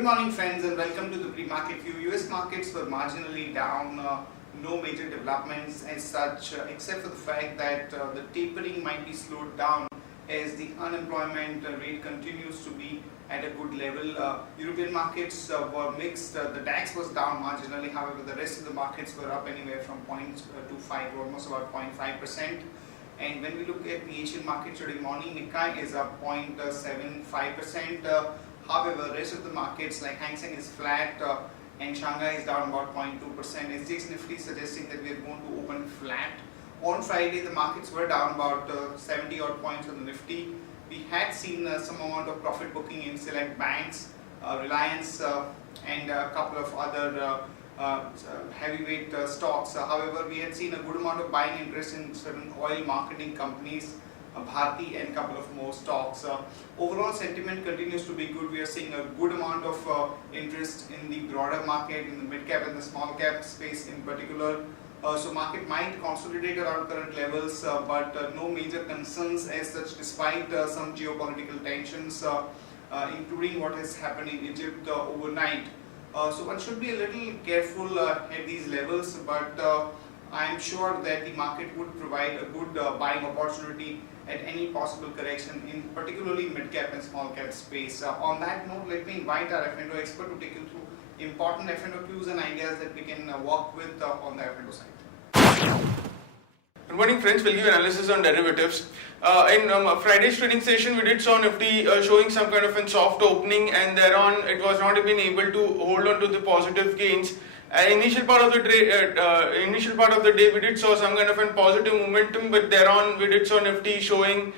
Good morning friends and welcome to the pre-market view. US markets were marginally down, no major developments as such except for the fact that the tapering might be slowed down as the unemployment rate continues to be at a good level. European markets were mixed. The DAX was down marginally, however the rest of the markets were up anywhere from 0.25 to almost about 0.5%. And when we look at the Asian market today morning, Nikkei is up 0.75%. However, rest of the markets like Hang Seng is flat and Shanghai is down about 0.2%. SGX Nifty suggesting that we are going to open flat. On Friday, the markets were down about 70 odd points on the Nifty. We had seen some amount of profit booking in select banks, Reliance and a couple of other heavyweight stocks. However, we had seen a good amount of buying interest in certain oil marketing companies, Bharti and a couple of more stocks. Overall sentiment continues to be good. We are seeing a good amount of interest in the broader market, in the mid cap and the small cap space in particular. So market might consolidate around current levels, but no major concerns as such despite some geopolitical tensions, including what has happened in Egypt overnight. So one should be a little careful at these levels, but I am sure that the market would provide a good buying opportunity at any possible correction in particularly mid cap and small cap space. On that note, let me invite our F&O expert to take you through important F&O cues and ideas that we can work with on the F&O side. Good morning friends, we'll give analysis on derivatives. In Friday's trading session, we did saw Nifty showing some kind of a soft opening, and thereon it was not even able to hold on to the positive gains. Initial part of the day, we did saw some kind of a positive momentum, but thereon we did saw Nifty showing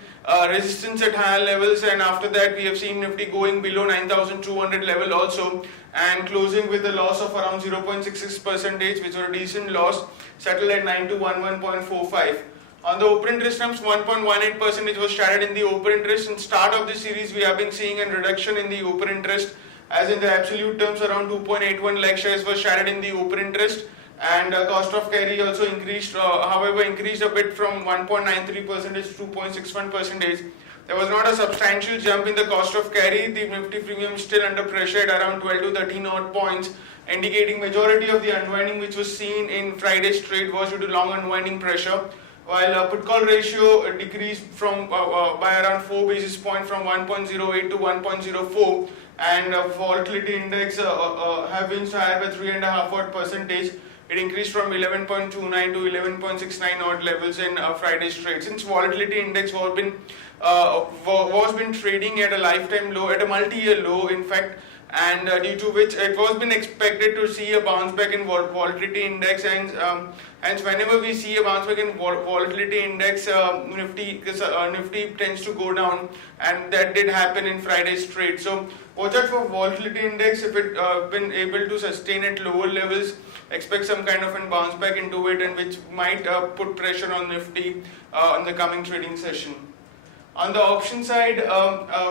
resistance at higher levels, and after that we have seen Nifty going below 9,200 level also, and closing with a loss of around 0.66%, which was a decent loss, settled at 9211.45. On the open interest terms, 1.18% was started in the open interest. In start of the series, we have been seeing a reduction in the open interest, as in the absolute terms around 2.81 lakh shares were started in the open interest, and cost of carry also increased, however increased a bit from 1.93% to 2.61%. There was not a substantial jump in the cost of carry. The Nifty premium is still under pressure at around 12 to 13 odd points, indicating majority of the unwinding which was seen in Friday's trade was due to long unwinding pressure, while put call ratio decreased from by around 4 basis points from 1.08 to 1.04, and volatility index have been higher by 3.5 odd percentage. It increased from 11.29 to 11.69 odd levels in Friday's trade. Since volatility index was been trading at a lifetime low, at a multi-year low in fact, and due to which it was been expected to see a bounce back in volatility index, and hence whenever we see a bounce back in volatility index, Nifty tends to go down, and that did happen in Friday's trade. So watch out for volatility index. If it been able to sustain at lower levels, expect some kind of a bounce back into it, and which might put pressure on Nifty in the coming trading session. On the option side,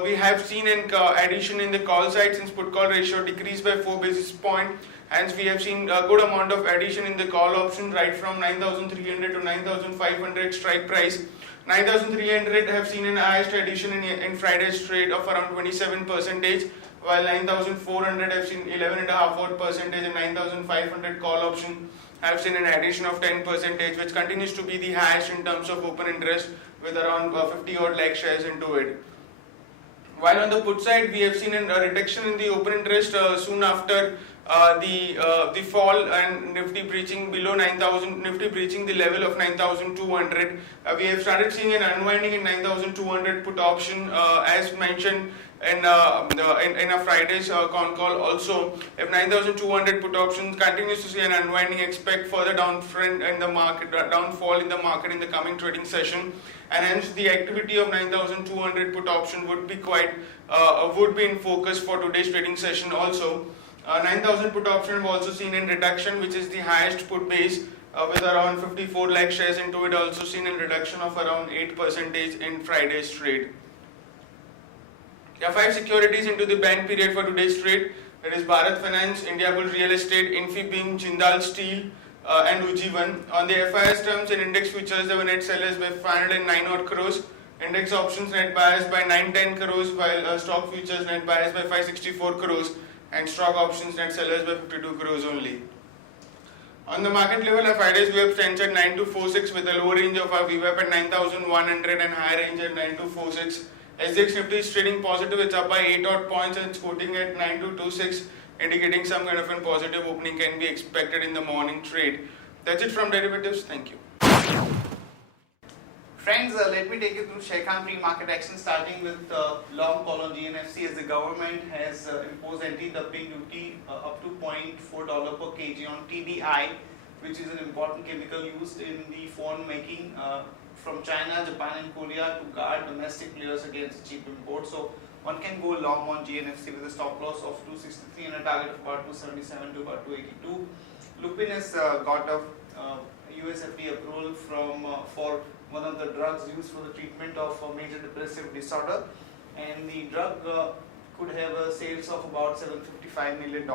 we have seen an addition in the call side since put call ratio decreased by 4 basis points. Hence, we have seen a good amount of addition in the call option, right from 9,300 to 9,500 strike price. 9,300 have seen an highest addition in Friday's trade of around 27%, while 9,400 have seen 11.5%, and 9,500 call option have seen an addition of 10%, which continues to be the highest in terms of open interest, with around 50 odd lakh shares into it. While on the put side, we have seen a reduction in the open interest soon after the fall, and Nifty breaching below 9,000, Nifty breaching the level of 9,200. We have started seeing an unwinding in 9,200 put option, as mentioned in a Friday's con call also. If 9,200 put option continues to see an unwinding, expect further downtrend in the market, downfall in the market in the coming trading session, and hence the activity of 9,200 put option would be in focus for today's trading session also. 9,000 put option was also seen in reduction, which is the highest put base, with around 54 lakh shares into it, also seen in reduction of around 8% in Friday's trade. There are 5 securities into the bank period for today's trade. That is Bharat Finance, Indiabulls Real Estate, Infibeam, Jindal Steel, and Ujjivan. On the FIS terms, in index futures, there were net sellers by 509 odd crores. Index options net buyers by 910 crores, while stock futures net buyers by 564 crores. and stock options net sellers by 52 crores only. On the market level, our 5 days VWAP stands at 9246 with a low range of our VWAP at 9100 and high range at 9246. SGX Nifty is trading positive, it's up by 8 odd points and it's quoting at 9226, indicating some kind of a positive opening can be expected in the morning trade. That's it from derivatives. Thank you. Friends, let me take you through share count pre-market action, starting with long call on GNFC, as the government has imposed anti-dumping duty up to $0.4 per kg on TDI, which is an important chemical used in the phone making from China, Japan and Korea to guard domestic players against cheap imports. So one can go long on GNFC with a stop loss of 263 and a target of about 277 to about 282. Lupin has got a US FDA approval for one of the drugs used for the treatment of a major depressive disorder, and the drug could have a sales of about $755 million.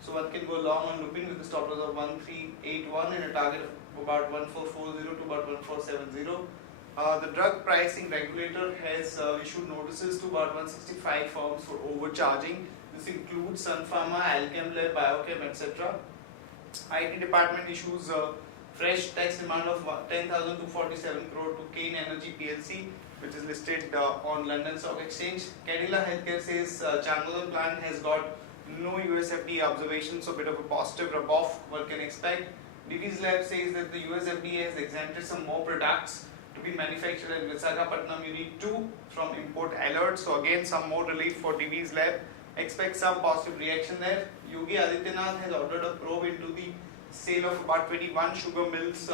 So one can go long on Lupin with a stop loss of 1381 and a target of about 1440 to about 1470. The drug pricing regulator has issued notices to about 165 firms for overcharging. This includes Sun Pharma, Alchem Lab, Biochem, etc. IT department issues fresh tax demand of 10,247 crore to Kane Energy PLC, which is listed on London Stock Exchange. Cadila Healthcare says Changolan plant has got no US FDA observations, so a bit of a positive rub-off one can expect. Divi's Lab says that the US FDA has exempted some more products to be manufactured at Visakhapatnam Unit 2 from import alert. So again, some more relief for Divi's Lab. Expect some positive reaction there. Yogi Adityanath has ordered a probe into the sale of about 21 sugar mills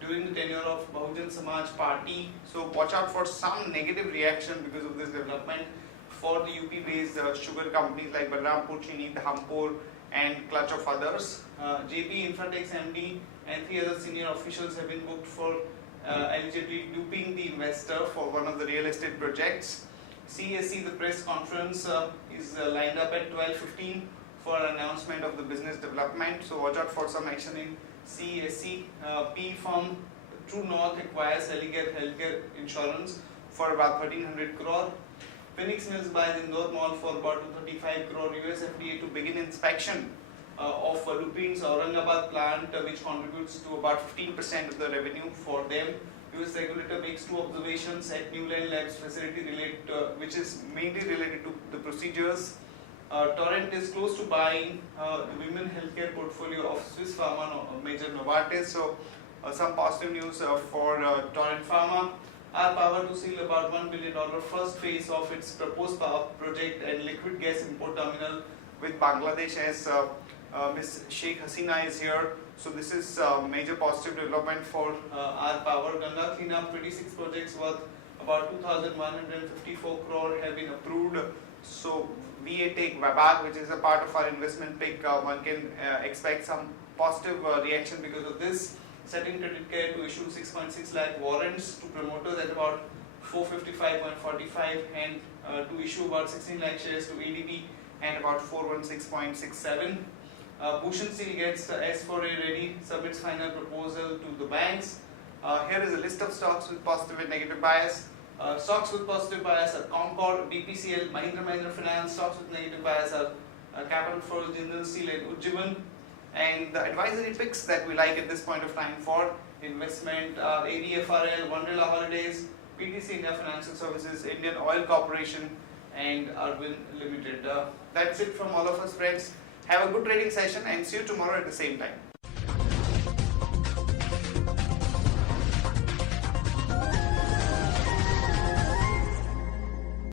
during the tenure of Bahujan Samaj Party. So watch out for some negative reaction because of this development for the UP-based sugar companies like Balrampur, Chini, Dhampur and clutch of others. JP Infratech's MD and 3 other senior officials have been booked for allegedly duping the investor for one of the real estate projects. CSE, the press conference is lined up at 12:15 for an announcement of the business development. So watch out for some action in CSE. P firm True North acquires Eligate Healthcare Insurance for about 1300 crore. Phoenix Mills buys Indore Mall for about 235 crore. US FDA to begin inspection of Lupin's Aurangabad plant, which contributes to about 15% of the revenue for them. US regulator makes 2 observations at New Line Labs facility which is mainly related to the procedures. Torrent is close to buying the women healthcare portfolio of Swiss Pharma major Novartis. So some positive news for Torrent Pharma. R Power to seal about $1 billion first phase of its proposed power project and liquid gas import terminal with Bangladesh, as Ms. Sheikh Hasina is here. So this is major positive development for R Power. Ganga cleanup 26 projects worth about 2,154 crore have been approved. So VATech Vabag, which is a part of our investment pick, one can expect some positive reaction because of this. Setting Credit Care to issue 6.6 lakh warrants to promoters at about 455.45 and to issue about 16 lakh shares to ADB and about 416.67. Bhushan Steel gets S4A ready, submits final proposal to the banks. Here is a list of stocks with positive and negative bias. Stocks with positive bias are Concord, BPCL, Mahindra Finance. Stocks with negative bias are Capital First, Jindal Steel and Ujjivan. And the advisory picks that we like at this point of time for investment are ADFRL, Wonderla Holidays, PTC India Financial Services, Indian Oil Corporation and Arvind Limited. That's it from all of us, friends. Have a good trading session and see you tomorrow at the same time.